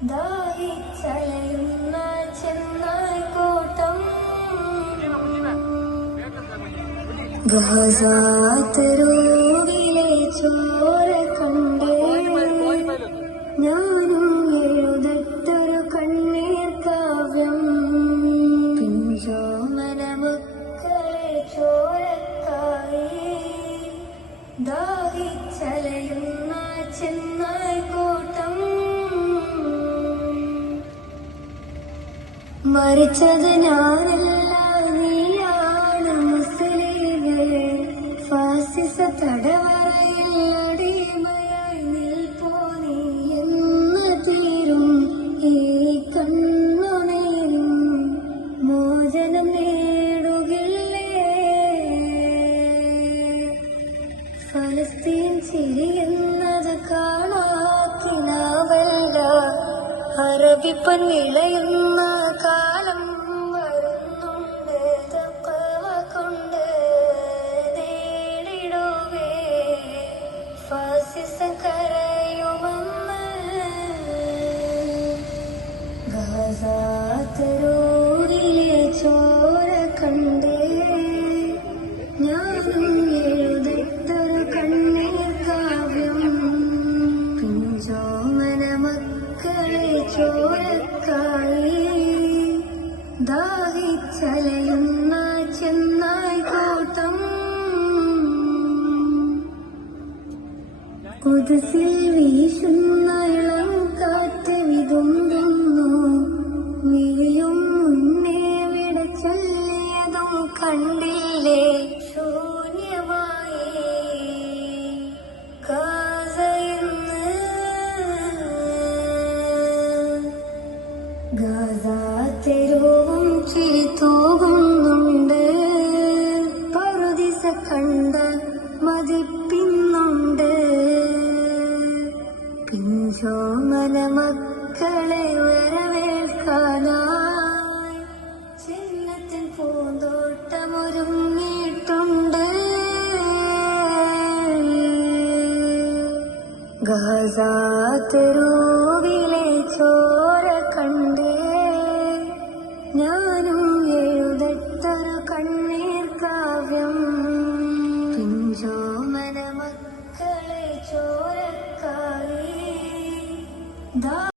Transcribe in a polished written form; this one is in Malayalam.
ദാഹിച്ചലയുന്ന ചെന്നായ് കൂട്ടം ഗാസ തെരുവിലെ ചോര കണ്ടേ ഞാനും എഴുതട്ടൊരു കണ്ണീർ കാവ്യം പിഞ്ചോമന മക്കളെ ചോരക്കായി ദാഹിച്ചലയുന്ന ചെന്നായ് കൂട്ടം മരിച്ചത് ഞാനല്ല നീയാണ് മുസ്ലിമേ ഫാസിസ തടവറയിൽ അടിമയായി നിൽപ്പോ നീ എന്ന് തീരും ഈ കണ്ണുനീരും മോചനം നേടുകില്ലേ ഫലസ്തീൻ ചിരിയുന്നത് കാണാക്കിനാവല്ല അറബിപ്പൻ വിളയുന്ന കാലം വരുന്നുണ്ട് തഖ്വ കൊണ്ട് നേടിടുവേ ഫാസിസം കരയുമെന്ന് ഗാസ തെരുവിലെ ചോര കണ്ടേ ഞാനും എഴുതട്ടൊരു കണ്ണീർ കാവ്യം പിഞ്ചോമന മക്കളെ ചോരക്കായി ദാഹിച്ചലയുന്ന ചെന്നായ് കൂട്ടം കുതിസിൽ വീശുന്ന ഇളം കാറ്റ് വിതുമ്പുന്നു വീഴും മുന്നേ വിടച്ചൊല്ലിയതും കണ്ടില്ലേ ശൂന്യമായി ഗാസ തെരുവും ചിരിതൂകുന്നുണ്ട് പറുദിസ കണ്ട മതിപ്പിന്നുണ്ട് പിഞ്ചോമന മക്കളെ വരവേൽക്കാനായി ചിന്നത്തിൻ പൂന്തോട്ടമൊരുങ്ങിയിട്ടുണ്ട് ഗാസ